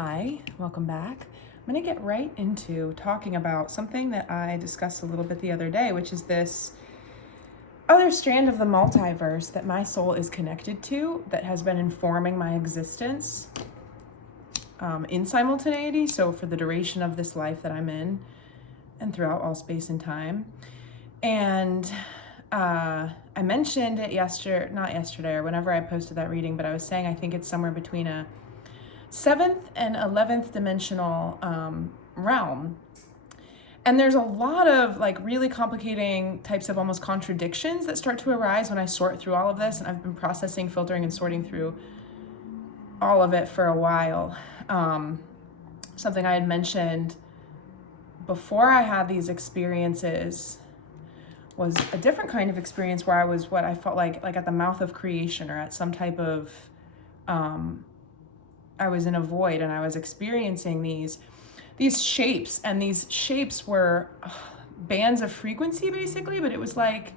Hi, welcome back. I'm going to get right into talking about something that I discussed a little bit the other day, which is this other strand of the multiverse that my soul is connected to that has been informing my existence in simultaneity. So, for the duration of this life that I'm in and throughout all space and time. And I mentioned it not yesterday, or whenever I posted that reading, but I was saying I think it's somewhere between a 7th and 11th dimensional realm. And there's a lot of like really complicating types of almost contradictions that start to arise when I sort through all of this. And I've been processing, filtering, and sorting through all of it for a while. Something I had mentioned before I had these experiences was a different kind of experience where I was what I felt like at the mouth of creation, or at some type of I was in a void, and I was experiencing these shapes, and these shapes were bands of frequency basically, but it was like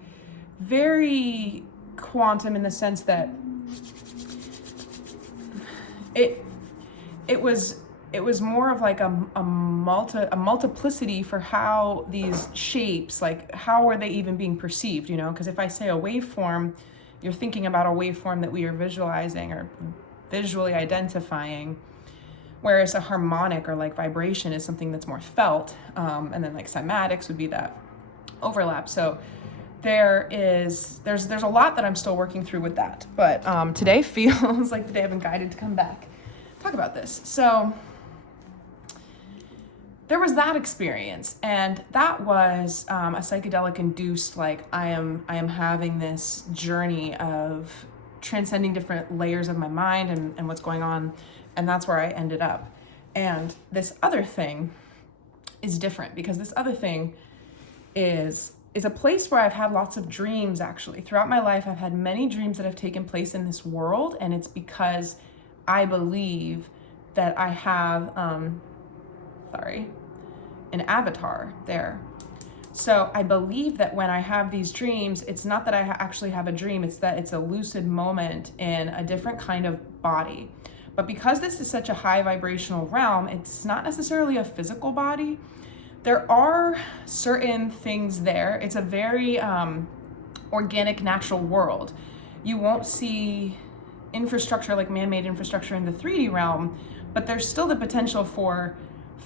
very quantum in the sense that it was more of like a multiplicity for how these shapes, like how are they even being perceived, because if I say a waveform, you're thinking about a waveform that we are visualizing or visually identifying, whereas a harmonic or like vibration is something that's more felt, and then like cymatics would be that overlap. So there's a lot that I'm still working through with that, but today feels like the day I've been guided to come back talk about this. So there was that experience, and that was a psychedelic induced, like I am having this journey of transcending different layers of my mind and what's going on, and that's where I ended up. And this other thing is different, because this other thing is a place where I've had lots of dreams. Actually, throughout my life, I've had many dreams that have taken place in this world, and it's because I believe that I have an avatar there. So I believe that when I have these dreams, it's not that I actually have a dream, it's that it's a lucid moment in a different kind of body. But because this is such a high vibrational realm, it's not necessarily a physical body. There are certain things there. It's a very organic, natural world. You won't see infrastructure like man-made infrastructure in the 3D realm, but there's still the potential for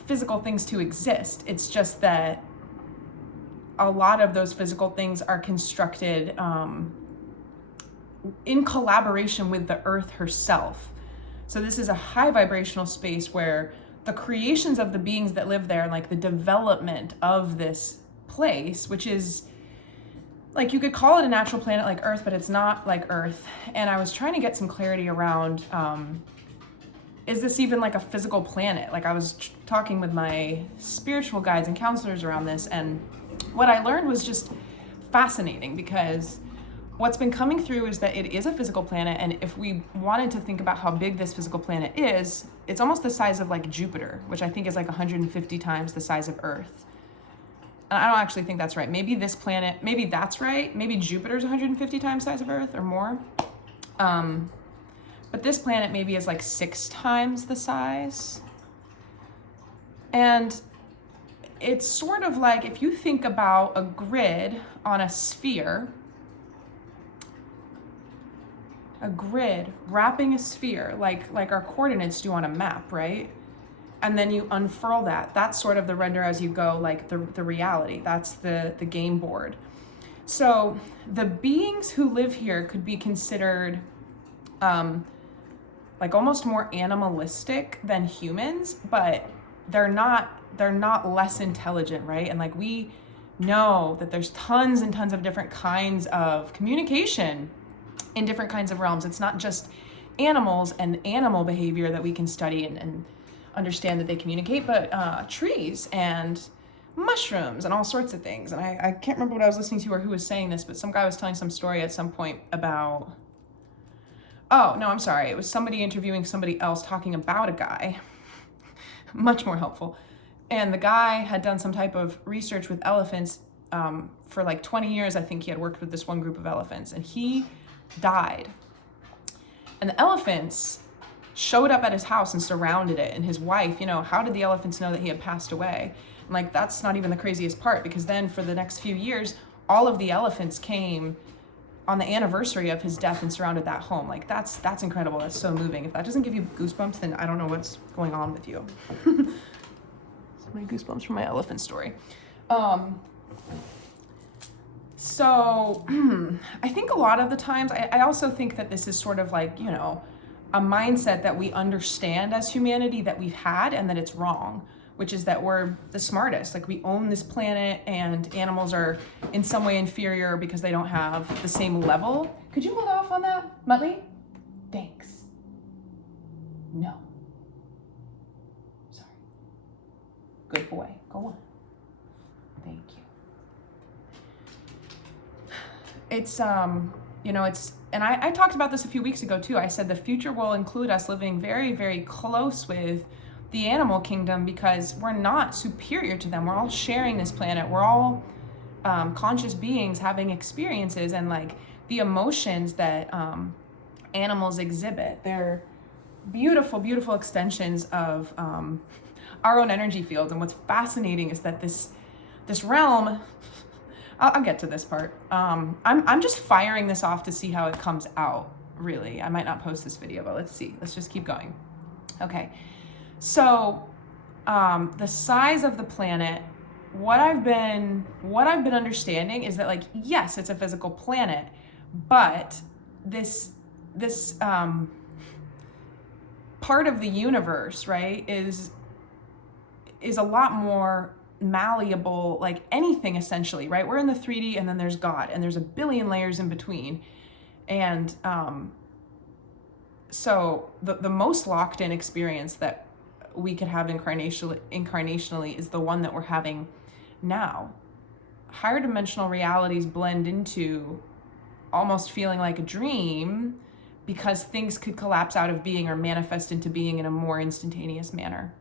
physical things to exist. It's just that a lot of those physical things are constructed in collaboration with the earth herself. So this is a high vibrational space where the creations of the beings that live there, like the development of this place, which is like, you could call it a natural planet like Earth, but it's not like Earth. And I was trying to get some clarity around, is this even like a physical planet? Like, I was talking with my spiritual guides and counselors around this, and what I learned was just fascinating, because what's been coming through is that it is a physical planet, and if we wanted to think about how big this physical planet is, it's almost the size of like Jupiter, which I think is like 150 times the size of Earth. And I don't actually think that's right. Maybe this planet, maybe that's right. Maybe Jupiter's 150 times the size of Earth or more. But this planet maybe is like 6 times the size. And it's sort of like, if you think about a grid on a sphere, a grid wrapping a sphere, like our coordinates do on a map, right? And then you unfurl that. That's sort of the render as you go, like the reality. That's the game board. So the beings who live here could be considered like almost more animalistic than humans, but they're not less intelligent, right? And like, we know that there's tons and tons of different kinds of communication in different kinds of realms. It's not just animals and animal behavior that we can study and understand that they communicate, but trees and mushrooms and all sorts of things. And I can't remember what I was listening to or who was saying this, but some guy was telling some story at some point about, oh, no, I'm sorry. It was somebody interviewing somebody else talking about a guy, much more helpful. And the guy had done some type of research with elephants for like 20 years. I think he had worked with this one group of elephants, and he died. And the elephants showed up at his house and surrounded it. And his wife, you know, how did the elephants know that he had passed away? And like, that's not even the craziest part, because then for the next few years, all of the elephants came on the anniversary of his death and surrounded that home. Like, that's incredible. That's so moving. If that doesn't give you goosebumps, then I don't know what's going on with you. So many goosebumps from my elephant story. So I think a lot of the times, I also think that this is sort of like, you know, a mindset that we understand as humanity that we've had, and that it's wrong, which is that we're the smartest. Like, we own this planet, and animals are in some way inferior because they don't have the same level. Could you hold off on that, Muttley? Thanks. No. Sorry. Good boy. Go on. Thank you. It's, you know, it's, and I talked about this a few weeks ago too. I said the future will include us living very, very close with the animal kingdom, because we're not superior to them. We're all sharing this planet. We're all conscious beings having experiences, and like the emotions that animals exhibit. They're beautiful, beautiful extensions of our own energy fields. And what's fascinating is that this realm, I'll get to this part. I'm just firing this off to see how it comes out, really. I might not post this video, but let's see. Let's just keep going. Okay. So the size of the planet, what I've been understanding is that, like, yes, it's a physical planet, but this part of the universe, right, is a lot more malleable, like anything essentially, right? We're in the 3D, and then there's God, and there's a billion layers in between. And so the most locked in experience that we could have incarnationally is the one that we're having now. Higher dimensional realities blend into almost feeling like a dream, because things could collapse out of being or manifest into being in a more instantaneous manner.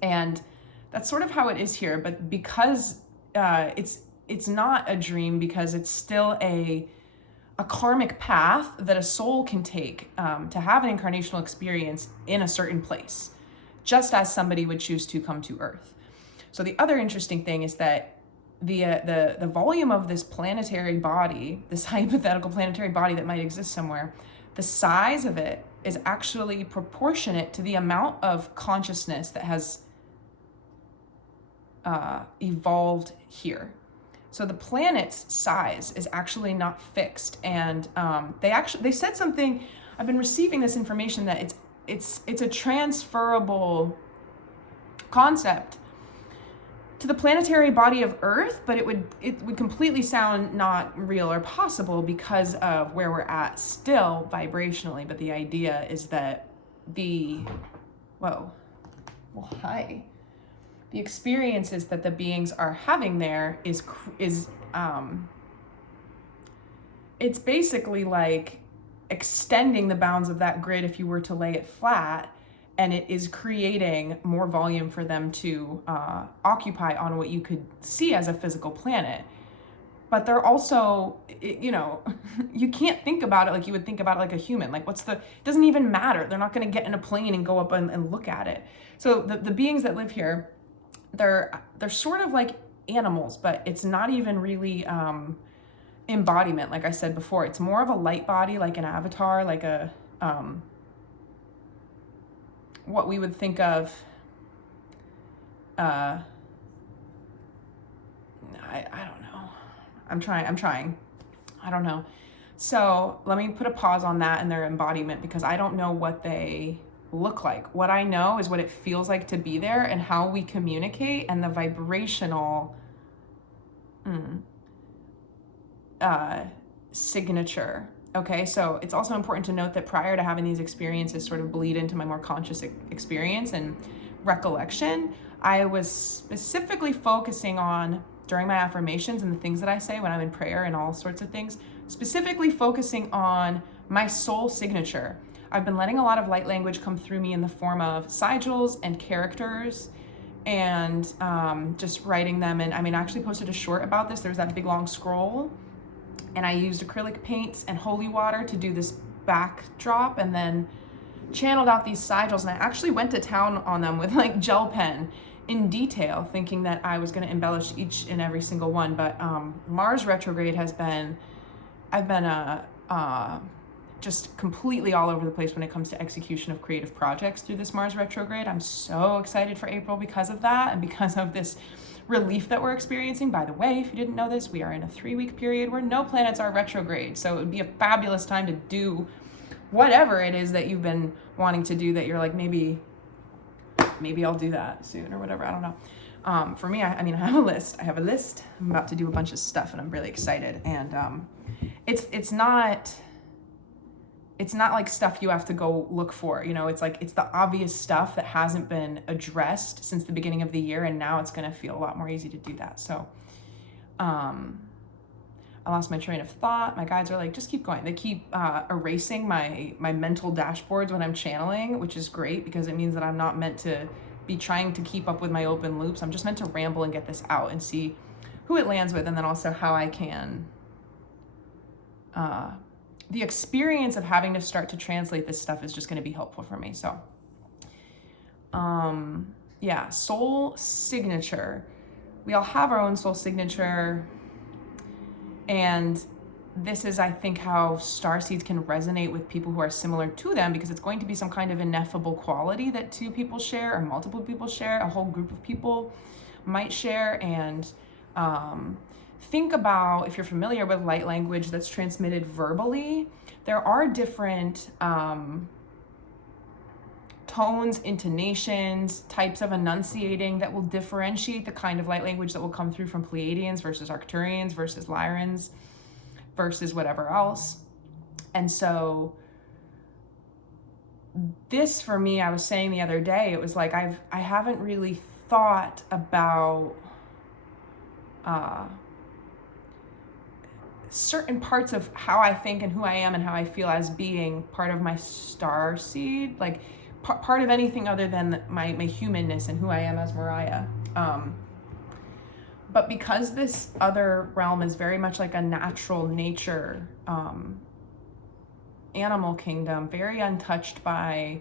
And that's sort of how it is here. But because it's not a dream, because it's still a karmic path that a soul can take to have an incarnational experience in a certain place, just as somebody would choose to come to Earth. So the other interesting thing is that the volume of this planetary body, this hypothetical planetary body that might exist somewhere, the size of it is actually proportionate to the amount of consciousness that has evolved here. So the planet's size is actually not fixed, and they said something. I've been receiving this information that it's a transferable concept to the planetary body of Earth, but it would completely sound not real or possible because of where we're at still vibrationally. But the idea is that the experiences that the beings are having there is it's basically like extending the bounds of that grid if you were to lay it flat, and it is creating more volume for them to occupy on what you could see as a physical planet. But they're also, you know, you can't think about it like you would think about it like a human. Like, it doesn't even matter. They're not going to get in a plane and go up and look at it. So the beings that live here, they're sort of like animals, but it's not even really embodiment. Like I said before, it's more of a light body, like an avatar, like a what we would think of I don't know. I'm trying. I don't know. So let me put a pause on that and their embodiment, because I don't know what they look like. What I know is what it feels like to be there, and how we communicate, and the vibrational signature. Okay, so it's also important to note that prior to having these experiences sort of bleed into my more conscious experience and recollection, I was specifically focusing on, during my affirmations and the things that I say when I'm in prayer and all sorts of things, specifically focusing on my soul signature. I've been letting a lot of light language come through me in the form of sigils and characters, and just writing them. And I mean, I actually posted a short about this. There's that big long scroll, and I used acrylic paints and holy water to do this backdrop, and then channeled out these sigils, and I actually went to town on them with like gel pen in detail, thinking that I was going to embellish each and every single one. But Mars retrograde has been, I've been just completely all over the place when it comes to execution of creative projects through this Mars retrograde. I'm so excited for April because of that, and because of this relief that we're experiencing. By the way, if you didn't know this, we are in a 3-week period where no planets are retrograde. So it would be a fabulous time to do whatever it is that you've been wanting to do, that you're like, maybe I'll do that soon or whatever. I don't know. For me, I mean, I have a list. I'm about to do a bunch of stuff, and I'm really excited. And it's not like stuff you have to go look for, you know. It's like, it's the obvious stuff that hasn't been addressed since the beginning of the year, and now it's going to feel a lot more easy to do that. So I lost my train of thought. My guides are like, just keep going. They keep erasing my mental dashboards when I'm channeling, which is great, because it means that I'm not meant to be trying to keep up with my open loops. I'm just meant to ramble and get this out and see who it lands with, and then also how I can the experience of having to start to translate this stuff is just going to be helpful for me. So yeah, soul signature. We all have our own soul signature, and this is, I think, how starseeds can resonate with people who are similar to them, because it's going to be some kind of ineffable quality that 2 people share, or multiple people share, a whole group of people might share. And think about, if you're familiar with light language that's transmitted verbally, there are different tones, intonations, types of enunciating that will differentiate the kind of light language that will come through from Pleiadians versus Arcturians versus Lyrans versus whatever else. And so this, for me, I was saying the other day, it was like, I haven't really thought about certain parts of how I think and who I am and how I feel as being part of my star seed, like part of anything other than my humanness and who I am as Mariah. But because this other realm is very much like a natural nature animal kingdom, very untouched by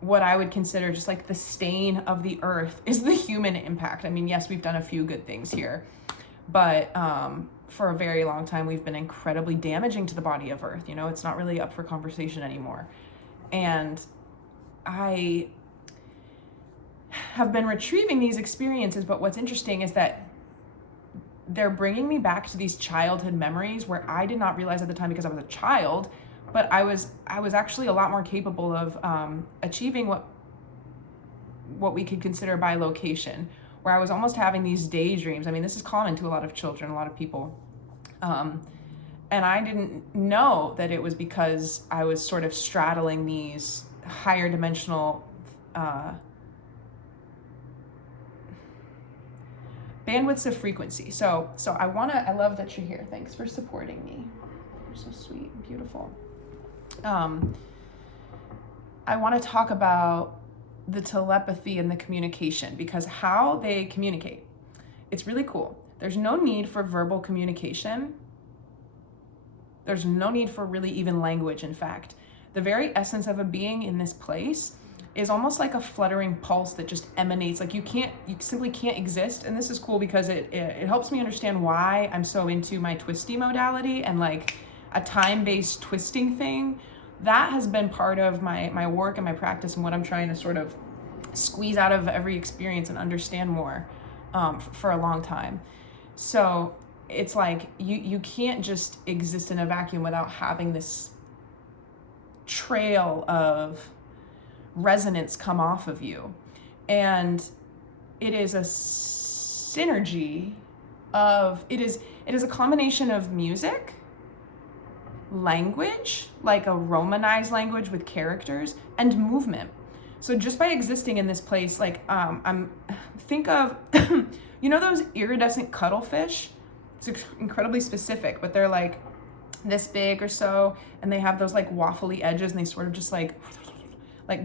what I would consider just like the stain of the earth, is the human impact. I mean, yes, we've done a few good things here, but for a very long time, we've been incredibly damaging to the body of earth. You know, it's not really up for conversation anymore. And I have been retrieving these experiences, but what's interesting is that they're bringing me back to these childhood memories where I did not realize at the time, because I was a child, but I was actually a lot more capable of achieving what we could consider bilocation, where I was almost having these daydreams. I mean, this is common to a lot of children, a lot of people. And I didn't know that it was because I was sort of straddling these higher dimensional bandwidths of frequency. So I love that you're here. Thanks for supporting me. You're so sweet and beautiful. I want to talk about the telepathy and the communication, because how they communicate, it's really cool. There's no need for verbal communication. There's no need for really even language. In fact, the very essence of a being in this place is almost like a fluttering pulse that just emanates. Like you simply can't exist. And this is cool because it helps me understand why I'm so into my twisty modality and like a time-based twisting thing. That has been part of my work and my practice, and what I'm trying to sort of squeeze out of every experience and understand more for a long time. So it's like you can't just exist in a vacuum without having this trail of resonance come off of you. And it is a synergy of, it is a combination of music, language, like a Romanized language with characters, and movement. So just by existing in this place, like think of, you know those iridescent cuttlefish? It's incredibly specific, but they're like this big or so, and they have those like waffly edges, and they sort of just like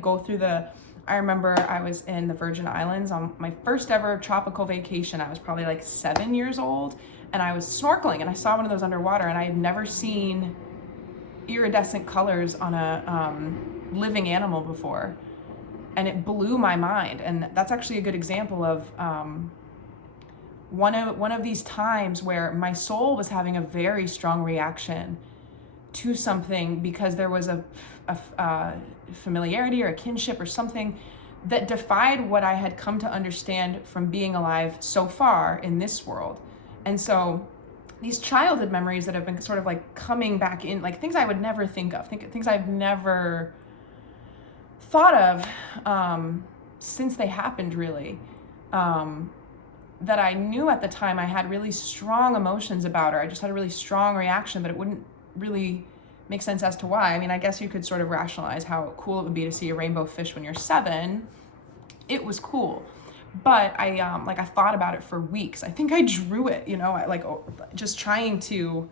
go through I remember I was in the Virgin Islands on my first ever tropical vacation. I was probably like 7 years old, and I was snorkeling, and I saw one of those underwater, and I had never seen iridescent colors on a living animal before. And it blew my mind. And that's actually a good example of one of these times where my soul was having a very strong reaction to something because there was a familiarity or a kinship or something that defied what I had come to understand from being alive so far in this world. And so these childhood memories that have been sort of like coming back in, like things I would never think of, things I've never thought of since they happened, really, that I knew at the time I had really strong emotions about, or I just had a really strong reaction, but it wouldn't really make sense as to why. I mean, I guess you could sort of rationalize how cool it would be to see a rainbow fish when you're 7. It was cool. But I thought about it for weeks. I think I drew it, just trying to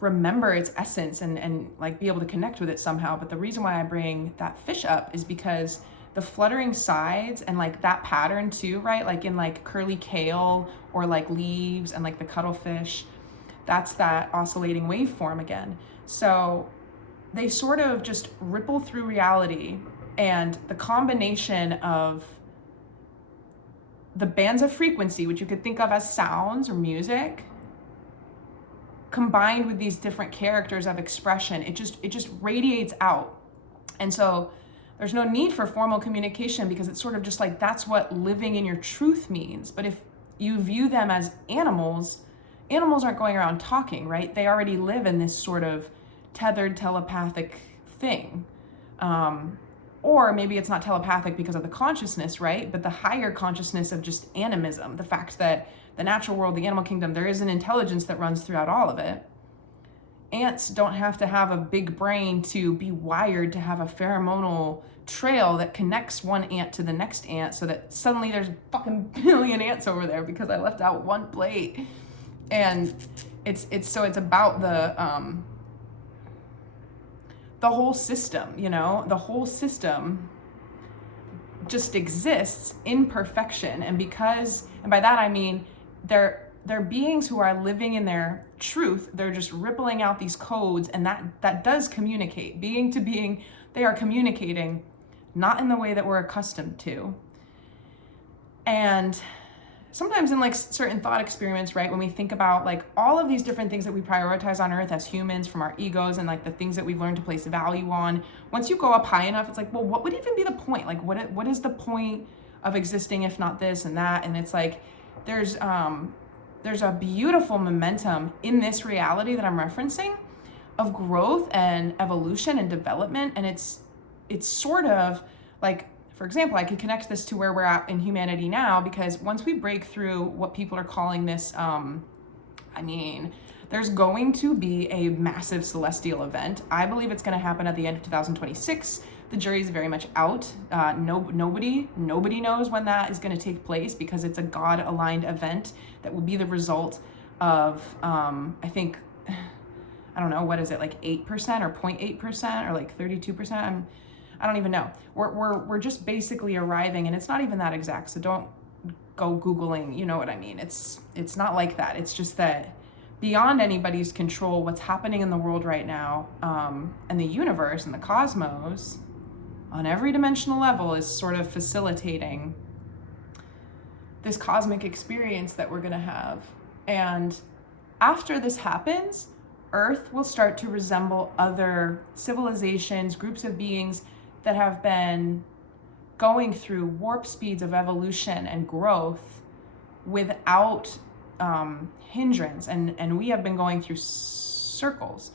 remember its essence and like be able to connect with it somehow. But the reason why I bring that fish up is because the fluttering sides and like that pattern too, right? Like in like curly kale or like leaves and like the cuttlefish, that's that oscillating waveform again. So they sort of just ripple through reality, and the combination of the bands of frequency, which you could think of as sounds or music, combined with these different characters of expression, it just radiates out. And so there's no need for formal communication, because it's sort of just like, that's what living in your truth means. But if you view them as animals aren't going around talking, right? They already live in this sort of tethered telepathic thing. Or maybe it's not telepathic because of the consciousness, right? But the higher consciousness of just animism, the fact that the natural world, the animal kingdom, there is an intelligence that runs throughout all of it. Ants don't have to have a big brain to be wired to have a pheromonal trail that connects one ant to the next ant, so that suddenly there's a fucking billion ants over there because I left out one plate. And it's about the whole system, the whole system just exists in perfection. And by that I mean they're beings who are living in their truth. They're just rippling out these codes, and that does communicate. Being to being, they are communicating, not in the way that we're accustomed to. And sometimes in like certain thought experiments, right, when we think about like all of these different things that we prioritize on earth as humans from our egos and like the things that we've learned to place value on, once you go up high enough, it's like, well, what would even be the point? Like what is the point of existing if not this and that? And it's like there's a beautiful momentum in this reality that I'm referencing of growth and evolution and development. And it's sort of like, for example, I could connect this to where we're at in humanity now, because once we break through what people are calling this, there's going to be a massive celestial event. I believe it's going to happen at the end of 2026. The jury's very much out. Nobody knows when that is going to take place, because it's a God-aligned event that will be the result of, I think, I don't know, what is it, like 8% or 0.8% or like 32%? I don't even know. We're just basically arriving, and it's not even that exact, so don't go Googling, you know what I mean? It's not like that. It's just that beyond anybody's control, what's happening in the world right now, and the universe and the cosmos on every dimensional level is sort of facilitating this cosmic experience that we're gonna have. And after this happens, Earth will start to resemble other civilizations, groups of beings that have been going through warp speeds of evolution and growth without hindrance. And we have been going through cycles,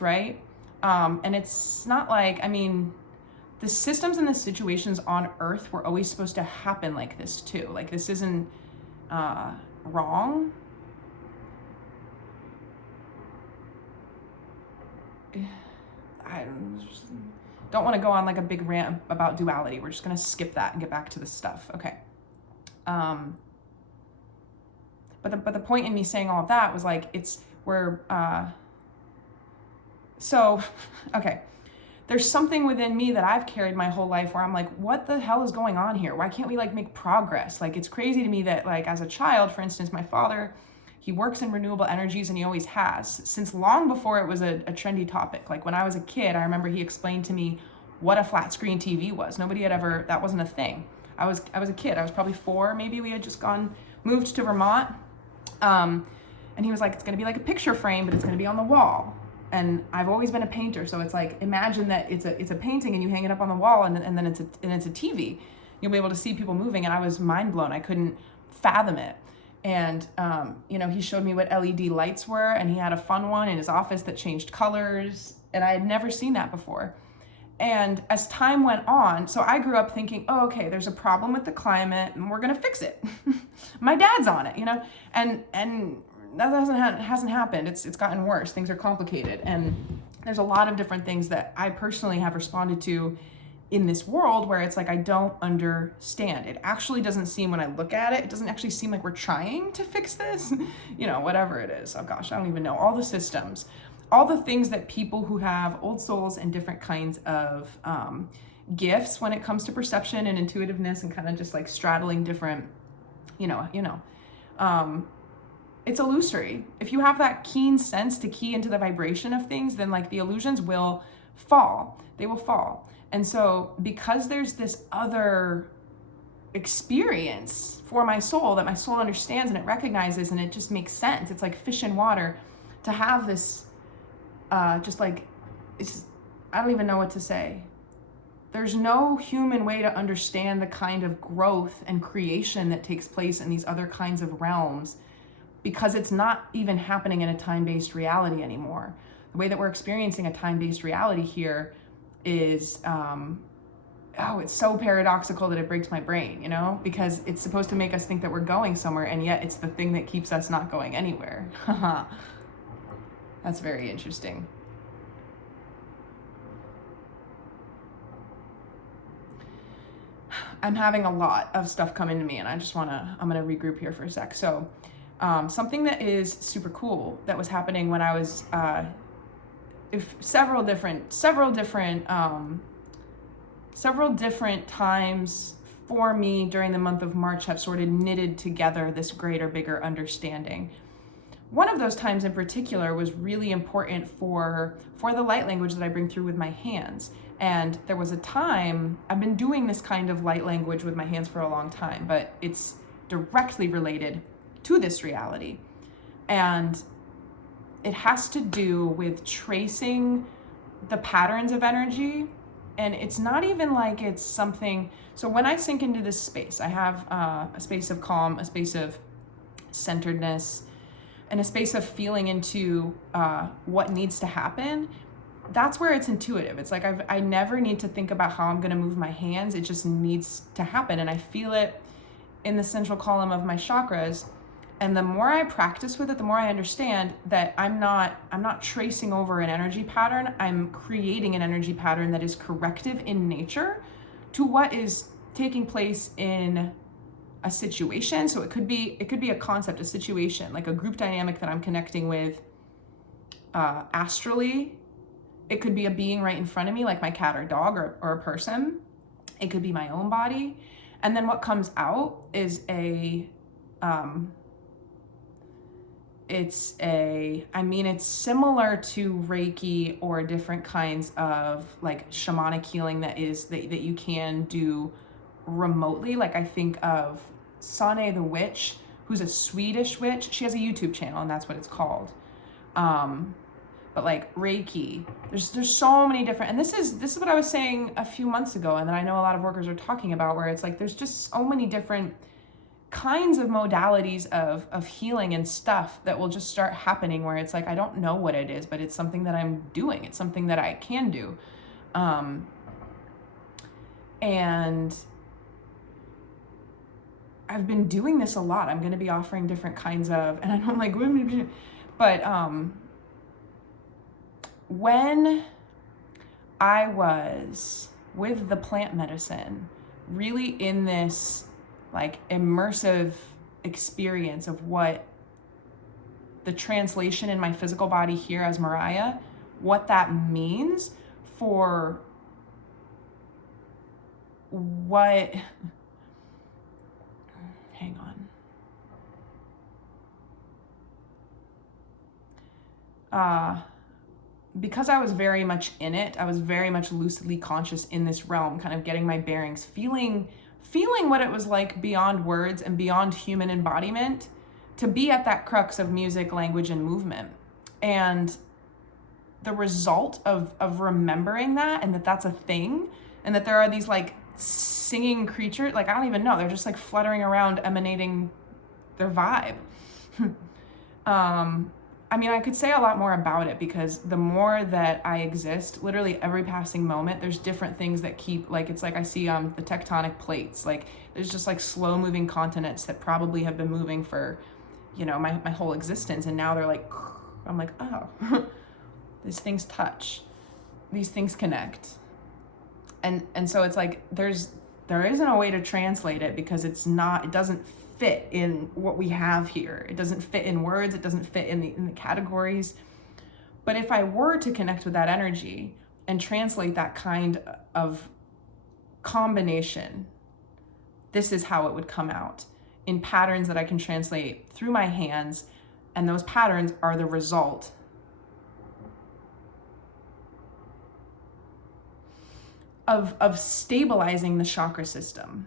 right? And it's not like, the systems and the situations on Earth were always supposed to happen like this too. Like, this isn't wrong. I don't want to go on like a big rant about duality. We're just going to skip that and get back to the stuff. Okay. But the point in me saying all of that was like, okay. There's something within me that I've carried my whole life where I'm like, what the hell is going on here? Why can't we like make progress? Like, it's crazy to me that like as a child, for instance, my father He works in renewable energies, and he always has, since long before it was a trendy topic. Like when I was a kid, I remember he explained to me what a flat screen TV was. Nobody had ever, that wasn't a thing. I was a kid. I was probably 4, maybe. We had just moved to Vermont. And he was like, it's going to be like a picture frame, but it's going to be on the wall. And I've always been a painter, so it's like, imagine that it's a painting and you hang it up on the wall, and then it's a TV. You'll be able to see people moving, and I was mind blown. I couldn't fathom it. And he showed me what LED lights were, and he had a fun one in his office that changed colors, and I had never seen that before. And as time went on, so I grew up thinking, oh, okay, there's a problem with the climate and we're gonna fix it. My dad's on it, and that hasn't happened. It's gotten worse. Things are complicated. And there's a lot of different things that I personally have responded to in this world where it's like, I don't understand. It actually doesn't seem, when I look at it, it doesn't actually seem like we're trying to fix this, whatever it is. Oh gosh, I don't even know. All the systems, all the things that people who have old souls and different kinds of gifts when it comes to perception and intuitiveness and kind of just like straddling different, it's illusory. If you have that keen sense to key into the vibration of things, then like the illusions will fall. They will fall. And so because there's this other experience for my soul that my soul understands and it recognizes, and it just makes sense. It's like fish in water to have this, I don't even know what to say. There's no human way to understand the kind of growth and creation that takes place in these other kinds of realms, because it's not even happening in a time-based reality anymore. The way that we're experiencing a time-based reality here is, it's so paradoxical that it breaks my brain, because it's supposed to make us think that we're going somewhere, and yet it's the thing that keeps us not going anywhere. That's very interesting. I'm having a lot of stuff come into me, and I'm gonna regroup here for a sec. So something that is super cool that was happening when I was several different times for me during the month of March have sort of knitted together this greater, bigger understanding. One of those times in particular was really important for the light language that I bring through with my hands. And there was a time, I've been doing this kind of light language with my hands for a long time, but it's directly related to this reality. And it has to do with tracing the patterns of energy. And it's not even like it's something, so when I sink into this space, I have a space of calm, a space of centeredness, and a space of feeling into what needs to happen. That's where it's intuitive. It's like I never need to think about how I'm gonna move my hands. It just needs to happen. And I feel it in the central column of my chakras. And the more I practice with it, the more I understand that I'm not tracing over an energy pattern. I'm creating an energy pattern that is corrective in nature to what is taking place in a situation. So it could be a concept, a situation, like a group dynamic that I'm connecting with astrally. It could be a being right in front of me, like my cat or dog or a person. It could be my own body. And then what comes out is it's similar to Reiki or different kinds of like shamanic healing that you can do remotely. Like I think of Sane the witch, who's a Swedish witch. She has a YouTube channel, and that's what it's called. But like Reiki, there's so many different, and this is what I was saying a few months ago, and that I know a lot of workers are talking about, where it's like there's just so many different kinds of modalities of healing and stuff that will just start happening, where it's like I don't know what it is, but it's something that I'm doing. It's something that I can do. And I've been doing this a lot. I'm going to be offering different kinds of, and I know I'm like, but when I was with the plant medicine, really in this like immersive experience of what the translation in my physical body here as Mariah, what that means for what, hang on. because I was very much in it, I was very much lucidly conscious in this realm, kind of getting my bearings, feeling what it was like beyond words and beyond human embodiment, to be at that crux of music, language, and movement. And the result of remembering that, and that that's a thing, and that there are these like singing creatures, like I don't even know, they're just like fluttering around, emanating their vibe. I mean, I could say a lot more about it, because the more that I exist, literally every passing moment, there's different things that keep, like, it's like I see the tectonic plates, like there's just like slow moving continents that probably have been moving for, you know, my whole existence. And now they're like, I'm like, oh, these things touch, these things connect. And so it's like, there isn't a way to translate it, because it doesn't fit in what we have here. It doesn't fit in words. It doesn't fit in the categories. But if I were to connect with that energy and translate that kind of combination, this is how it would come out in patterns that I can translate through my hands. And those patterns are the result of stabilizing the chakra system.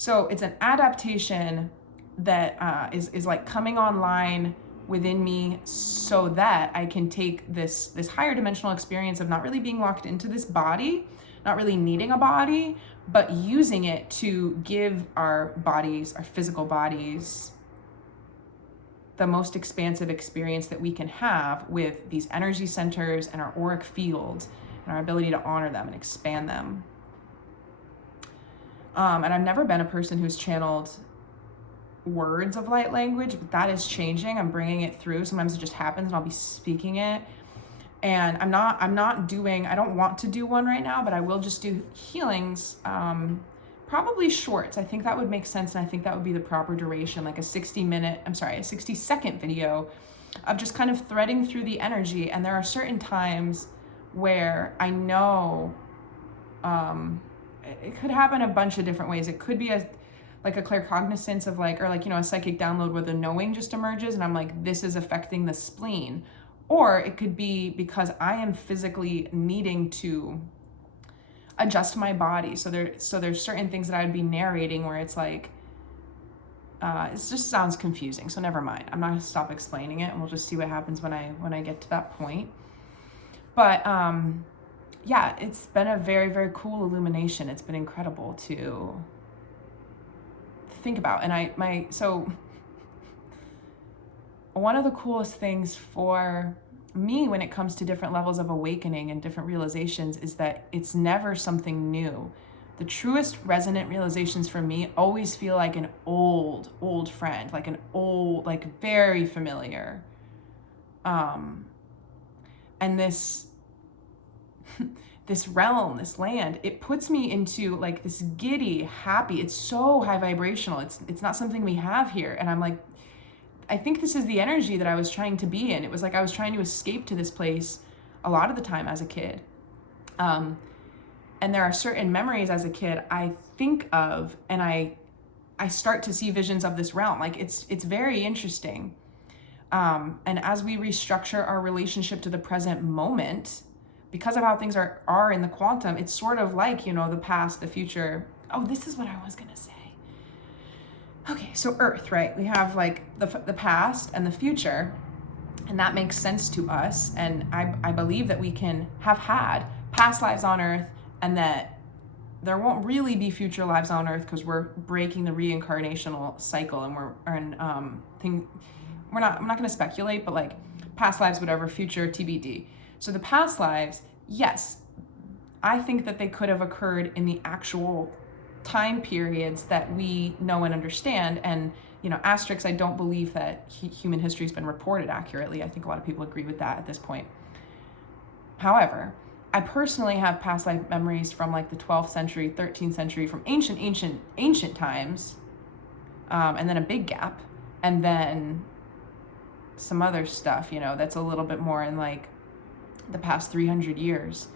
So it's an adaptation that is like coming online within me, so that I can take this higher dimensional experience of not really being locked into this body, not really needing a body, but using it to give our bodies, our physical bodies, the most expansive experience that we can have with these energy centers and our auric fields, and our ability to honor them and expand them. And I've never been a person who's channeled words of light language, but that is changing. I'm bringing it through. Sometimes it just happens and I'll be speaking it. And I don't want to do one right now, but I will just do healings, probably shorts. I think that would make sense. And I think that would be the proper duration, like a 60-second video of just kind of threading through the energy. And there are certain times where I know, it could happen a bunch of different ways. It could be a claircognizance of a psychic download where the knowing just emerges and I'm like, this is affecting the spleen. Or it could be because I am physically needing to adjust my body. So there's certain things that I would be narrating where it's like, it just sounds confusing. So never mind. I'm not gonna stop explaining it, and we'll just see what happens when I get to that point. But yeah, it's been a very, very cool illumination. It's been incredible to think about. And so one of the coolest things for me when it comes to different levels of awakening and different realizations is that it's never something new. The truest resonant realizations for me always feel like an old friend, like very familiar. And this realm, this land, it puts me into like this giddy, happy, it's so high vibrational. It's not something we have here. And I'm like, I think this is the energy that I was trying to be in. It was like I was trying to escape to this place a lot of the time as a kid. And there are certain memories as a kid I think of, and I start to see visions of this realm. Like it's very interesting. And as we restructure our relationship to the present moment, because of how things are in the quantum, it's sort of like, the past, the future. Oh, this is what I was gonna say. Okay, so Earth, right? We have like the past and the future, and that makes sense to us. And I believe that we can have had past lives on Earth, and that there won't really be future lives on Earth because we're breaking the reincarnational cycle, and I'm not gonna speculate, but like past lives, whatever, future TBD. So the past lives, yes, I think that they could have occurred in the actual time periods that we know and understand. And, asterisk, I don't believe that human history has been reported accurately. I think a lot of people agree with that at this point. However, I personally have past life memories from like the 12th century, 13th century, from ancient times, and then a big gap, and then some other stuff, that's a little bit more in like the past 300 years.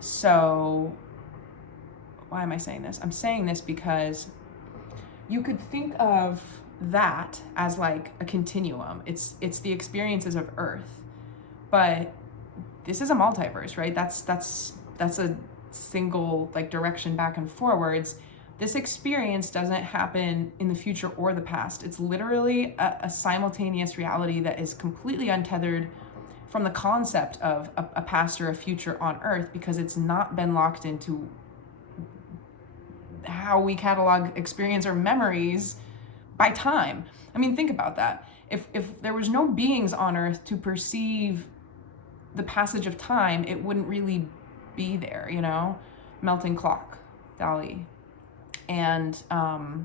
So why am I saying this? I'm saying this because you could think of that as like a continuum. It's the experiences of Earth, but this is a multiverse, right? That's a single like direction back and forwards. This experience doesn't happen in the future or the past. It's literally a simultaneous reality that is completely untethered from the concept of a past or a future on Earth, because it's not been locked into how we catalog experience or memories by time. I mean, think about that. If there was no beings on Earth to perceive the passage of time, it wouldn't really be there, you know? Melting clock, Dali. And I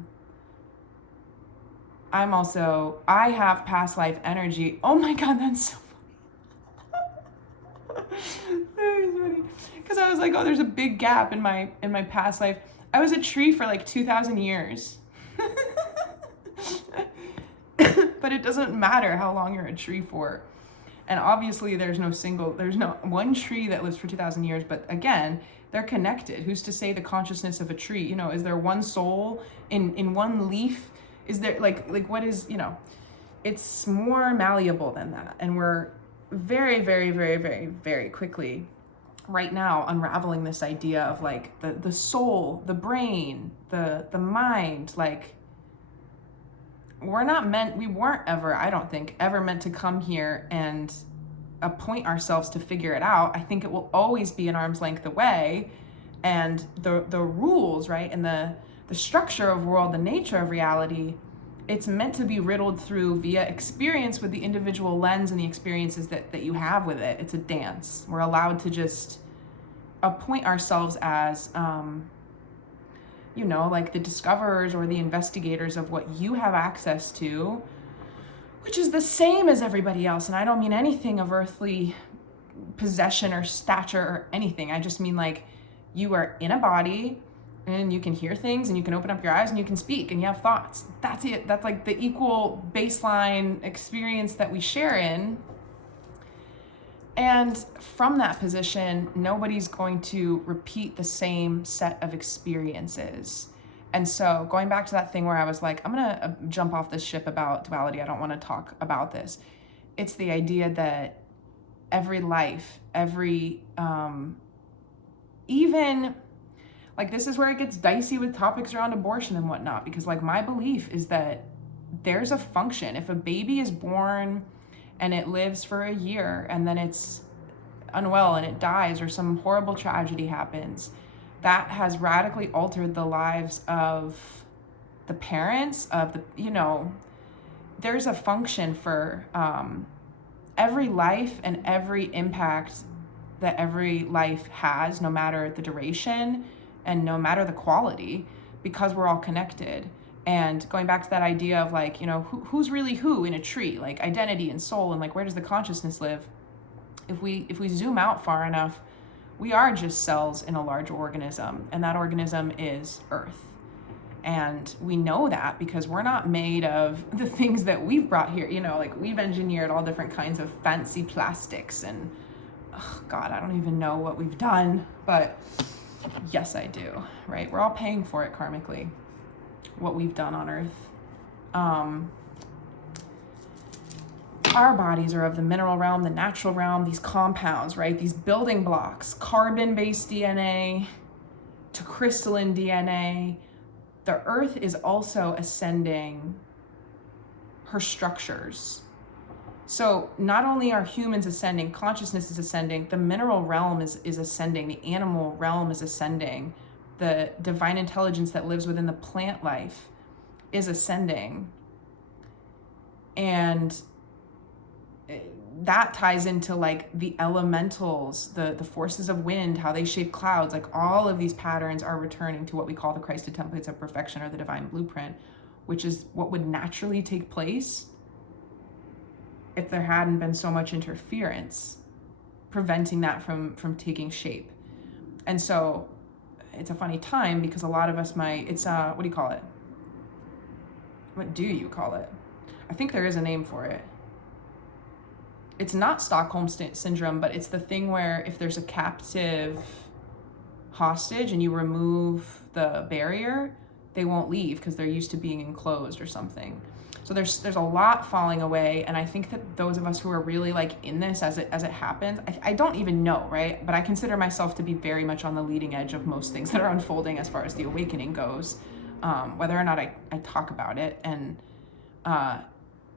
have past life energy. Oh my God, that's so funny. That was funny. Because I was like, oh, there's a big gap in my past life. I was a tree for like 2,000 years. But it doesn't matter how long you're a tree for. And obviously there's no one tree that lives for 2,000 years, but again, they're connected. Who's to say the consciousness of a tree, you know, is there one soul in one leaf? Is there like what is, you know, it's more malleable than that. And we're very, very, very, very, very quickly right now unraveling this idea of like the soul, the brain, the mind. Like we weren't ever, I don't think, ever meant to come here and appoint ourselves to figure it out. I think it will always be an arm's length away. And the rules, right, and the structure of world, the nature of reality, it's meant to be riddled through via experience with the individual lens and the experiences that you have with it. It's a dance. We're allowed to just appoint ourselves as you know, like the discoverers or the investigators of what you have access to, which is the same as everybody else. And I don't mean anything of earthly possession or stature or anything. I just mean like you are in a body and you can hear things and you can open up your eyes and you can speak and you have thoughts. That's it. That's like the equal baseline experience that we share in. And from that position, nobody's going to repeat the same set of experiences. And so going back to that thing where I was like, I'm going to jump off this ship about duality. I don't want to talk about this. It's the idea that every life, even like, this is where it gets dicey with topics around abortion and whatnot, because like my belief is that there's a function. If a baby is born and it lives for a year and then it's unwell and it dies or some horrible tragedy happens, that has radically altered the lives of the parents, of the, you know, there's a function for every life and every impact that every life has, no matter the duration and no matter the quality, because we're all connected. And going back to that idea of like, you know, who's really who in a tree, like identity and soul, and like where does the consciousness live? If we zoom out far enough, we are just cells in a large organism, and that organism is Earth. And we know that because we're not made of the things that we've brought here, you know, like we've engineered all different kinds of fancy plastics and, oh God, I don't even know what we've done, but yes, I do, right? We're all paying for it karmically, what we've done on Earth. Our bodies are of the mineral realm, the natural realm, these compounds, right? These building blocks, carbon-based DNA to crystalline DNA. The Earth is also ascending her structures. So not only are humans ascending, consciousness is ascending, the mineral realm is ascending, the animal realm is ascending, the divine intelligence that lives within the plant life is ascending. And that ties into like the elementals, the forces of wind, how they shape clouds, like all of these patterns are returning to what we call the Christed templates of perfection, or the divine blueprint, which is what would naturally take place if there hadn't been so much interference preventing that from taking shape. And so it's a funny time because a lot of us what do you call it? What do you call it? I think there is a name for it. It's not Stockholm syndrome, but it's the thing where if there's a captive hostage and you remove the barrier, they won't leave because they're used to being enclosed or something. So there's a lot falling away, and I think that those of us who are really like in this as it happens, I don't even know, right? But I consider myself to be very much on the leading edge of most things that are unfolding as far as the awakening goes, whether or not I talk about it. And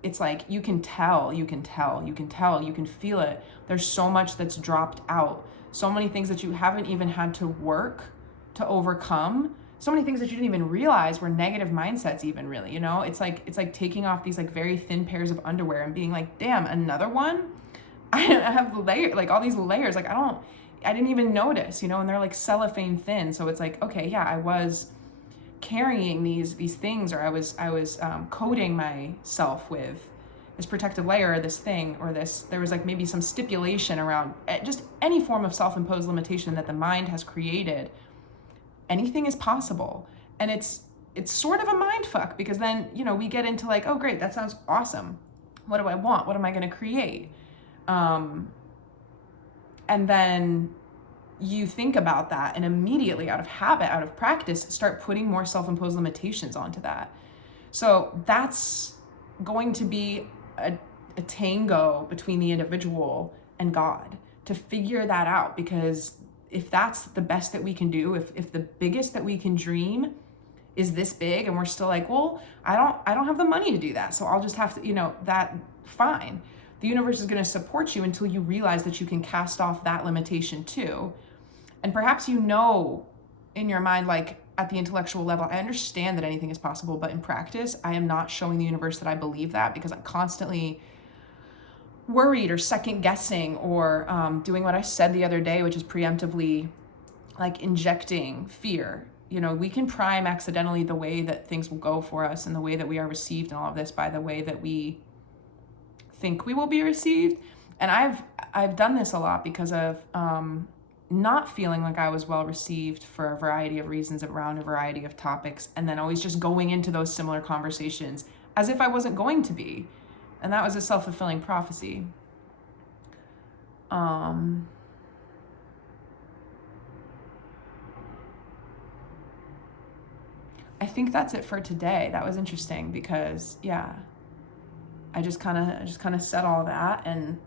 it's like you can tell, you can feel it. There's so much that's dropped out, so many things that you haven't even had to work to overcome. So many things that you didn't even realize were negative mindsets even, really, you know? It's like taking off these like very thin pairs of underwear and being like, damn, another one? I have like all these layers. Like I didn't even notice, you know, and they're like cellophane thin. So it's like, okay, yeah, I was carrying these things, or I was coating myself with this protective layer or this thing or this, there was like maybe some stipulation around just any form of self-imposed limitation that the mind has created. Anything is possible. And it's sort of a mind fuck, because then, you know, we get into like, oh great, that sounds awesome. What do I want? What am I going to create? And then you think about that and immediately out of habit, out of practice, start putting more self-imposed limitations onto that. So that's going to be a tango between the individual and God to figure that out, because if that's the best that we can do, if the biggest that we can dream is this big, and we're still like, well, I don't have the money to do that, so I'll just have to, you know, that fine. The universe is going to support you until you realize that you can cast off that limitation too. And perhaps you know in your mind, like at the intellectual level, I understand that anything is possible, but in practice, I am not showing the universe that I believe that, because I'm constantly worried or second guessing or doing what I said the other day, which is preemptively like injecting fear. You know, we can prime accidentally the way that things will go for us and the way that we are received and all of this by the way that we think we will be received. And I've done this a lot because of not feeling like I was well received for a variety of reasons around a variety of topics, and then always just going into those similar conversations as if I wasn't going to be. And that was a self-fulfilling prophecy. I think that's it for today. That was interesting because, yeah, I just kind of said all that, and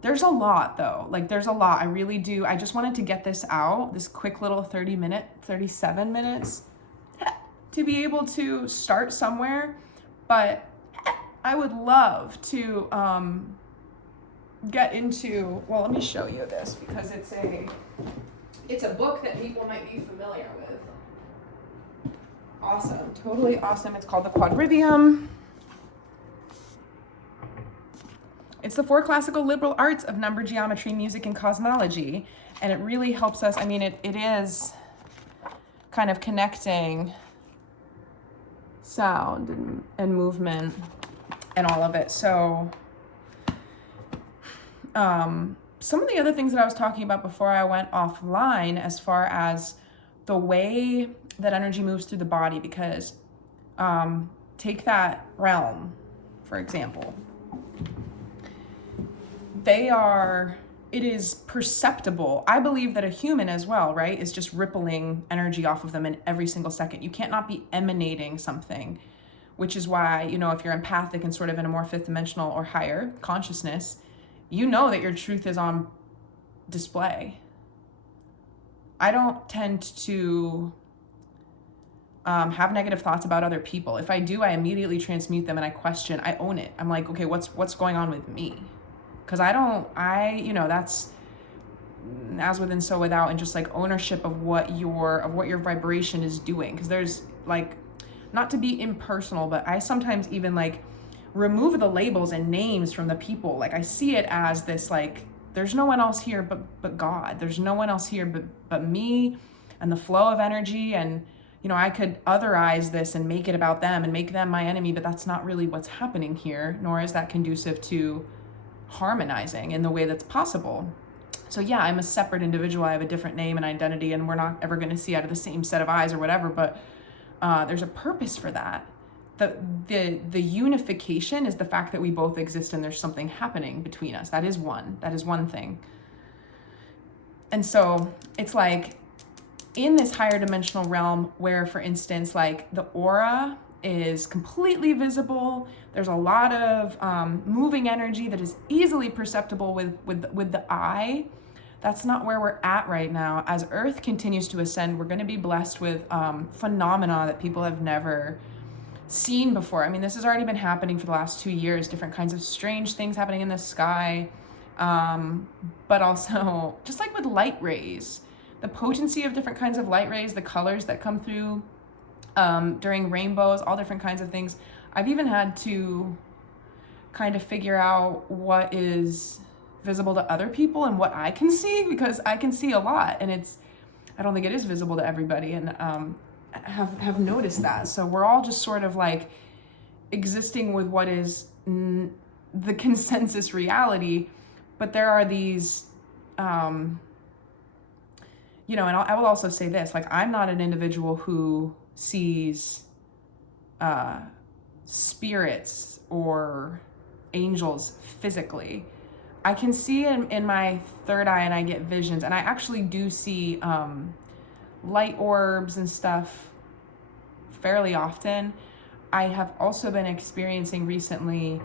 there's a lot though. Like there's a lot. I really do. I just wanted to get this out, this quick little 37 minutes to be able to start somewhere. But I would love to get into, well, let me show you this, because it's a book that people might be familiar with. Awesome, totally awesome. It's called The Quadrivium. It's the 4 classical liberal arts of number, geometry, music, and cosmology. And it really helps us. I mean, it is kind of connecting sound and movement and all of it. So some of the other things that I was talking about before I went offline, as far as the way that energy moves through the body, because take that realm, for example. It is perceptible. I believe that a human as well, right, is just rippling energy off of them in every single second. You can't not be emanating something, which is why, you know, if you're empathic and sort of in a more fifth dimensional or higher consciousness, you know that your truth is on display. I don't tend to have negative thoughts about other people. If I do, I immediately transmute them and I question, I own it. I'm like, okay, what's going on with me? Because that's as within, so without, and just like ownership of what your vibration is doing. Because there's like, not to be impersonal, but I sometimes even like remove the labels and names from the people. Like I see it as this, like, there's no one else here but God. There's no one else here but me and the flow of energy. And, you know, I could otherize this and make it about them and make them my enemy, but that's not really what's happening here, nor is that conducive to harmonizing in the way that's possible. So yeah, I'm a separate individual. I have a different name and identity, and we're not ever going to see out of the same set of eyes or whatever, but there's a purpose for that. The unification is the fact that we both exist and there's something happening between us. That is one thing. And so it's like in this higher dimensional realm where, for instance, like the aura is completely visible. There's a lot of moving energy that is easily perceptible with the eye. That's not where we're at right now. As Earth continues to ascend, we're going to be blessed with phenomena that people have never seen before. I mean, this has already been happening for the last 2 years, different kinds of strange things happening in the sky, but also just like with light rays, the potency of different kinds of light rays, the colors that come through during rainbows, all different kinds of things. I've even had to kind of figure out what is visible to other people and what I can see, because I can see a lot and I don't think it is visible to everybody, and have noticed that. So we're all just sort of like existing with what is the consensus reality, but there are these and I will also say this, like, I'm not an individual who sees spirits or angels physically. I can see in my third eye, and I get visions, and I actually do see light orbs and stuff fairly often. I have also been experiencing recently,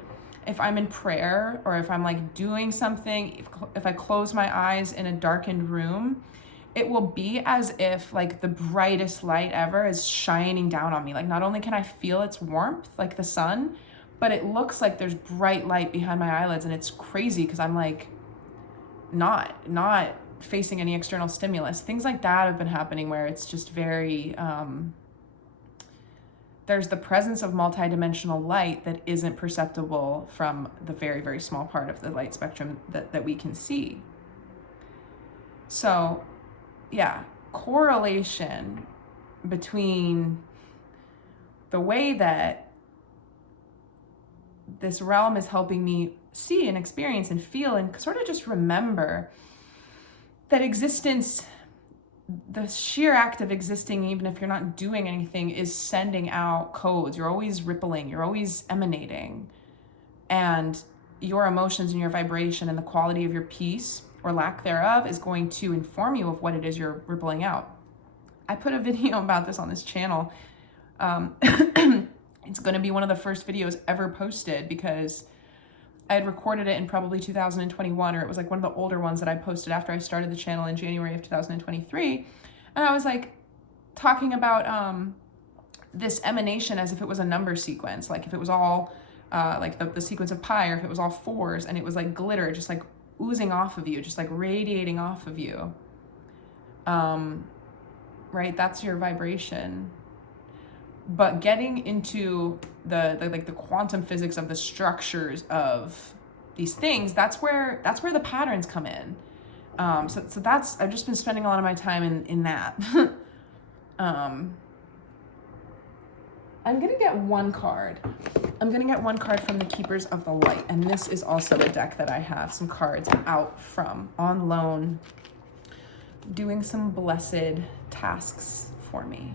if I'm in prayer or if I'm like doing something, if I close my eyes in a darkened room, it will be as if like the brightest light ever is shining down on me. Like, not only can I feel its warmth, like the sun, but it looks like there's bright light behind my eyelids, and it's crazy because I'm like not facing any external stimulus. Things like that have been happening where it's just very there's the presence of multidimensional light that isn't perceptible from the very, very small part of the light spectrum that we can see. So yeah, correlation between the way that this realm is helping me see and experience and feel and sort of just remember that existence, the sheer act of existing, even if you're not doing anything, is sending out codes. You're always rippling, you're always emanating. And your emotions and your vibration and the quality of your peace or lack thereof is going to inform you of what it is you're rippling out. I put a video about this on this channel. It's going to be one of the first videos ever posted because I had recorded it in probably 2021, or it was like one of the older ones that I posted after I started the channel in January of 2023. And I was like talking about this emanation as if it was a number sequence, like if it was all like the sequence of pi, or if it was all fours, and it was like glitter, just like oozing off of you, just like radiating off of you. Right? That's your vibration. But getting into the quantum physics of the structures of these things, that's where the patterns come in. So that's, I've just been spending a lot of my time in that. I'm gonna get one card. I'm gonna get one card from the Keepers of the Light, and this is also a deck that I have some cards out from on loan, doing some blessed tasks for me.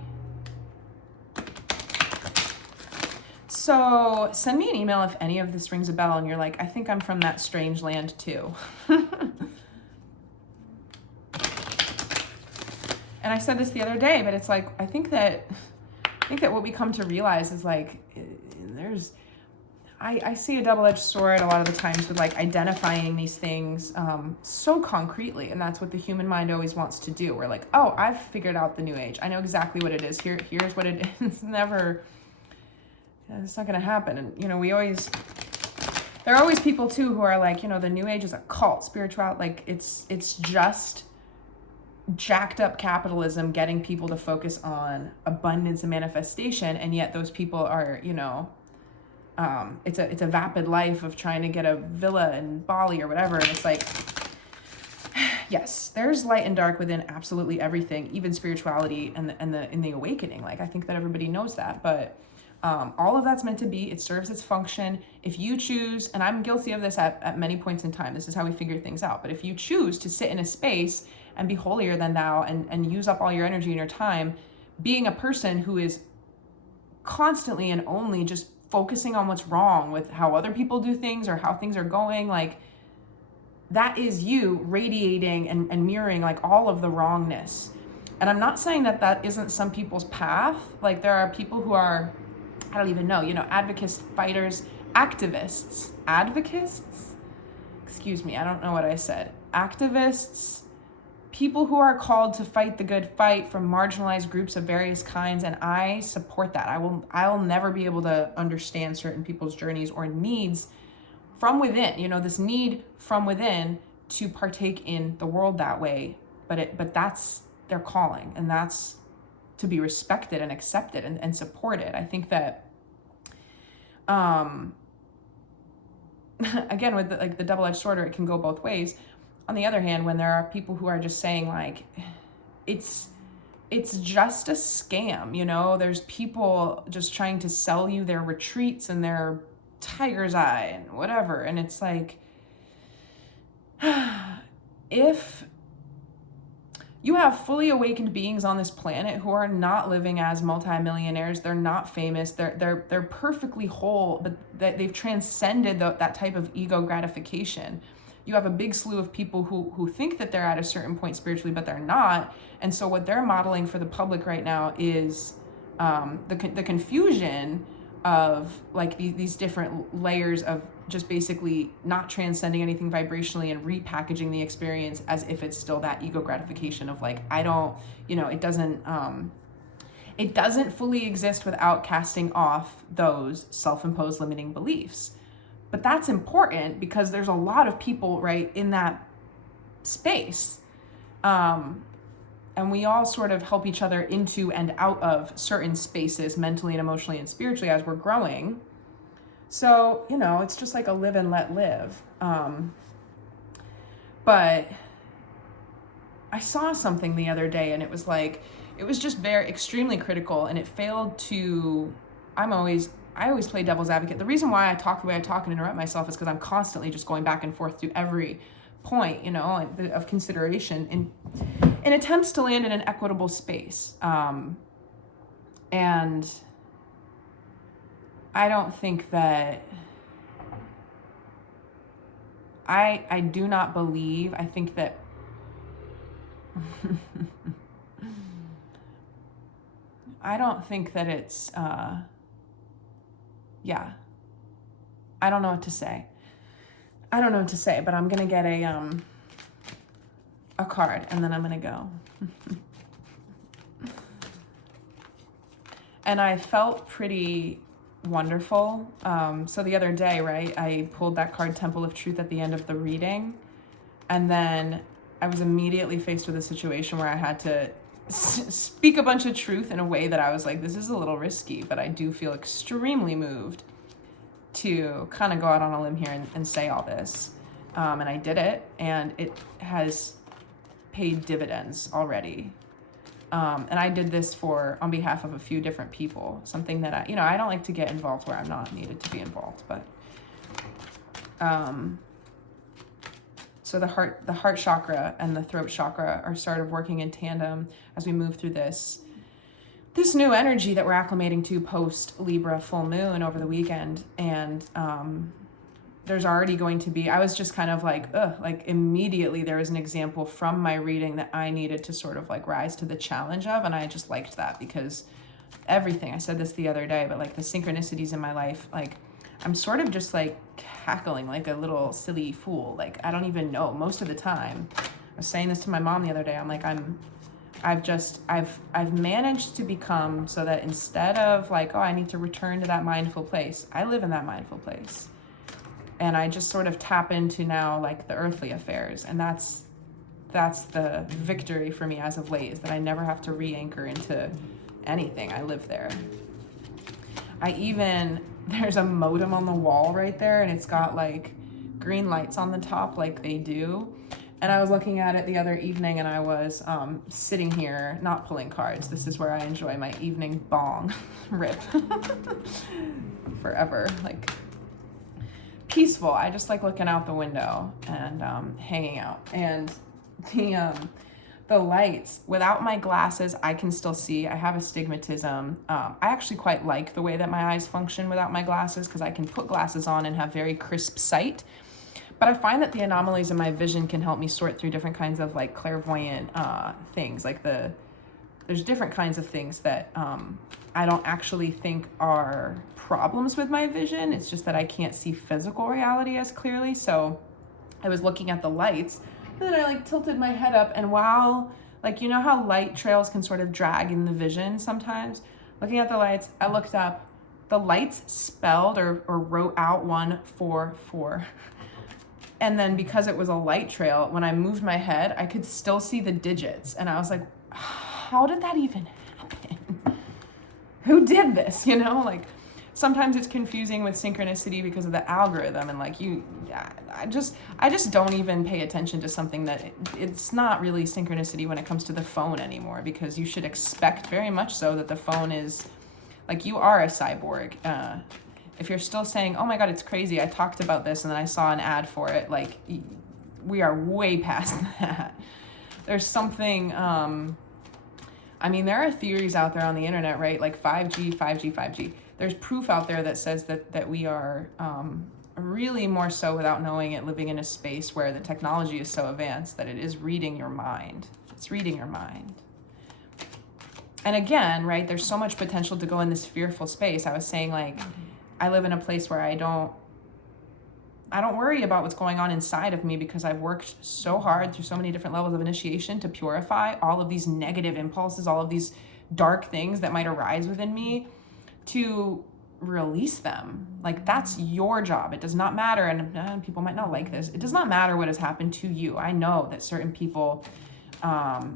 So send me an email if any of this rings a bell and you're like, I think I'm from that strange land too. And I said this the other day, but it's like, I think that what we come to realize is like, I see a double-edged sword a lot of the times with like identifying these things so concretely, and that's what the human mind always wants to do. We're like, oh, I've figured out the new age. I know exactly what it is. Here's what it is. It's not going to happen. And, there are always people too who are like, the new age is a cult, spiritual, like it's just jacked up capitalism getting people to focus on abundance and manifestation. And yet those people are, it's a vapid life of trying to get a villa in Bali or whatever. And it's like, yes, there's light and dark within absolutely everything, even spirituality and in the awakening. Like, I think that everybody knows that, but all of that's meant to be. It serves its function. If you choose, and I'm guilty of this at many points in time, this is how we figure things out. But if you choose to sit in a space and be holier than thou and use up all your energy and your time being a person who is constantly and only just focusing on what's wrong with how other people do things or how things are going, like, that is you radiating and mirroring like all of the wrongness. And I'm not saying that that isn't some people's path. Like there are people who are, I don't even know, advocates, fighters, activists, excuse me, I don't know what I said. Activists, people who are called to fight the good fight from marginalized groups of various kinds, and I support that. I'll never be able to understand certain people's journeys or needs from within, this need from within to partake in the world that way. But that's their calling, and that's to be respected and accepted and supported. I think that, again, with the double-edged sword, it can go both ways. On the other hand, when there are people who are just saying like, it's just a scam, there's people just trying to sell you their retreats and their tiger's eye and whatever. And it's like, if you have fully awakened beings on this planet who are not living as multimillionaires, they're not famous, they're perfectly whole, but that they've transcended that type of ego gratification. You have a big slew of people who think that they're at a certain point spiritually, but they're not. And so what they're modeling for the public right now is the confusion of like these different layers of just basically not transcending anything vibrationally and repackaging the experience as if it's still that ego gratification of like, I don't, it doesn't fully exist without casting off those self-imposed limiting beliefs. But that's important because there's a lot of people right in that space. And we all sort of help each other into and out of certain spaces mentally and emotionally and spiritually as we're growing. So, it's just like a live and let live. But I saw something the other day and it was just very extremely critical, and it failed to, I always play devil's advocate. The reason why I talk the way I talk and interrupt myself is because I'm constantly just going back and forth to every point, of consideration in attempts to land in an equitable space. And I don't think that, I do not believe, I think that, I don't think that it's, I don't know what to say. But I'm going to get a card and then I'm going to go. And I felt pretty wonderful. So the other day, right, I pulled that card Temple of Truth at the end of the reading. And then I was immediately faced with a situation where I had to speak a bunch of truth in a way that I was like, this is a little risky, but I do feel extremely moved to kind of go out on a limb here and say all this. And I did it, and it has paid dividends already. And I did this on behalf of a few different people, something that I don't like to get involved where I'm not needed to be involved, but, so the heart chakra and the throat chakra are sort of working in tandem as we move through this new energy that we're acclimating to post Libra full moon over the weekend. And, there's already going to be, I was just kind of like immediately there was an example from my reading that I needed to sort of like rise to the challenge of. And I just liked that because everything, I said this the other day, but like the synchronicities in my life, like I'm sort of just like cackling like a little silly fool. Like, I don't even know most of the time. I was saying this to my mom the other day. I'm like, I've managed to become so that instead of like, oh, I need to return to that mindful place, I live in that mindful place. And I just sort of tap into now like the earthly affairs. And that's the victory for me as of late, is that I never have to re-anchor into anything. I live there. There's a modem on the wall right there, and it's got like green lights on the top like they do. And I was looking at it the other evening, and I was sitting here, not pulling cards. This is where I enjoy my evening bong rip forever. Like, peaceful. I just like looking out the window and hanging out. And the lights, without my glasses, I can still see. I have astigmatism. I actually quite like the way that my eyes function without my glasses, because I can put glasses on and have very crisp sight. But I find that the anomalies in my vision can help me sort through different kinds of like clairvoyant things. Like there's different kinds of things that I don't actually think are problems with my vision. It's just that I can't see physical reality as clearly. So I was looking at the lights, and then I like tilted my head up, and while, like, you know how light trails can sort of drag in the vision sometimes? Looking at the lights, I looked up, the lights spelled or wrote out 144. And then because it was a light trail, when I moved my head, I could still see the digits. And I was like, how did that even happen? Who did this? You know, like sometimes it's confusing with synchronicity because of the algorithm. And like I just don't even pay attention to something that it's not really synchronicity when it comes to the phone anymore, because you should expect very much so that the phone is like, you are a cyborg. If you're still saying, oh my God, it's crazy, I talked about this and then I saw an ad for it, like, we are way past that. There's something, I mean, there are theories out there on the internet, right? Like 5G. There's proof out there that says that we are really more so, without knowing it, living in a space where the technology is so advanced that it is reading your mind. It's reading your mind. And again, right, there's so much potential to go in this fearful space. I was saying, like, I live in a place where I don't worry about what's going on inside of me, because I've worked so hard through so many different levels of initiation to purify all of these negative impulses, all of these dark things that might arise within me, to release them. Like, that's your job. It does not matter, and people might not like this, it does not matter what has happened to you. I know that certain people have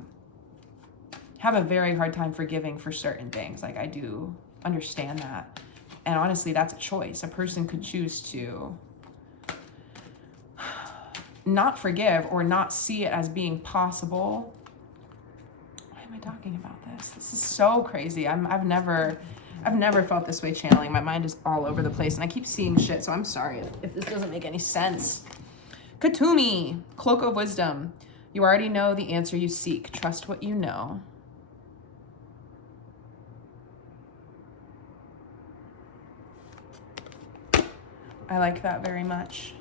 a very hard time forgiving for certain things. Like, I do understand that. And honestly, that's a choice. A person could choose to not forgive or not see it as being possible. Why am I talking about this? This is so crazy. I've never felt this way channeling. My mind is all over the place and I keep seeing shit, so I'm sorry if this doesn't make any sense. Katumi, Cloak of Wisdom. You already know the answer you seek. Trust what you know. I like that very much.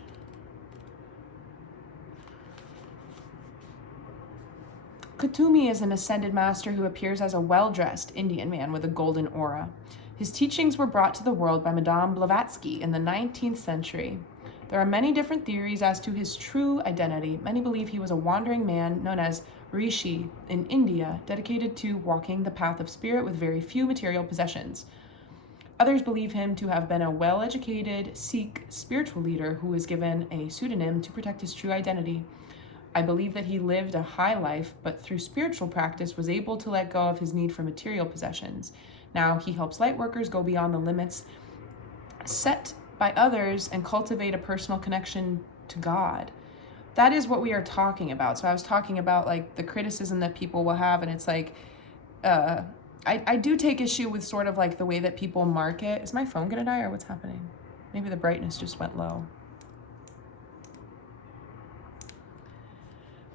Katumi is an ascended master who appears as a well-dressed Indian man with a golden aura. His teachings were brought to the world by Madame Blavatsky in the 19th century. There are many different theories as to his true identity. Many believe he was a wandering man known as Rishi in India, dedicated to walking the path of spirit with very few material possessions. Others believe him to have been a well-educated Sikh spiritual leader who was given a pseudonym to protect his true identity. I believe that he lived a high life, but through spiritual practice was able to let go of his need for material possessions. Now he helps light workers go beyond the limits set by others and cultivate a personal connection to God. That is what we are talking about. So I was talking about like the criticism that people will have, and it's like, I do take issue with sort of like the way that people market. Is my phone gonna die or what's happening? Maybe the brightness just went low.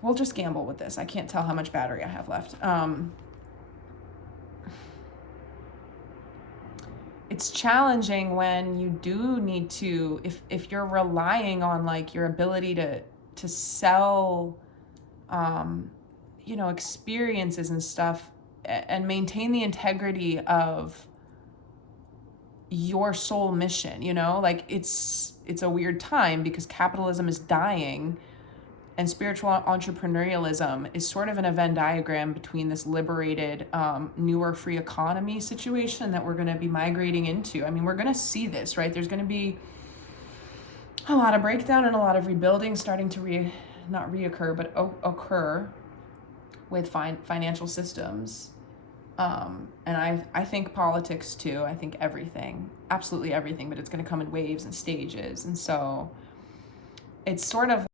We'll just gamble with this. I can't tell how much battery I have left. It's challenging when you do need to, if you're relying on like your ability to sell, experiences and stuff, and maintain the integrity of your soul mission, like it's a weird time because capitalism is dying and spiritual entrepreneurialism is sort of in a Venn diagram between this liberated, newer free economy situation that we're going to be migrating into. I mean, we're going to see this, right? There's going to be a lot of breakdown and a lot of rebuilding starting to not reoccur, but occur with financial systems. And I think politics too. I think everything, absolutely everything, but it's going to come in waves and stages. And so it's sort of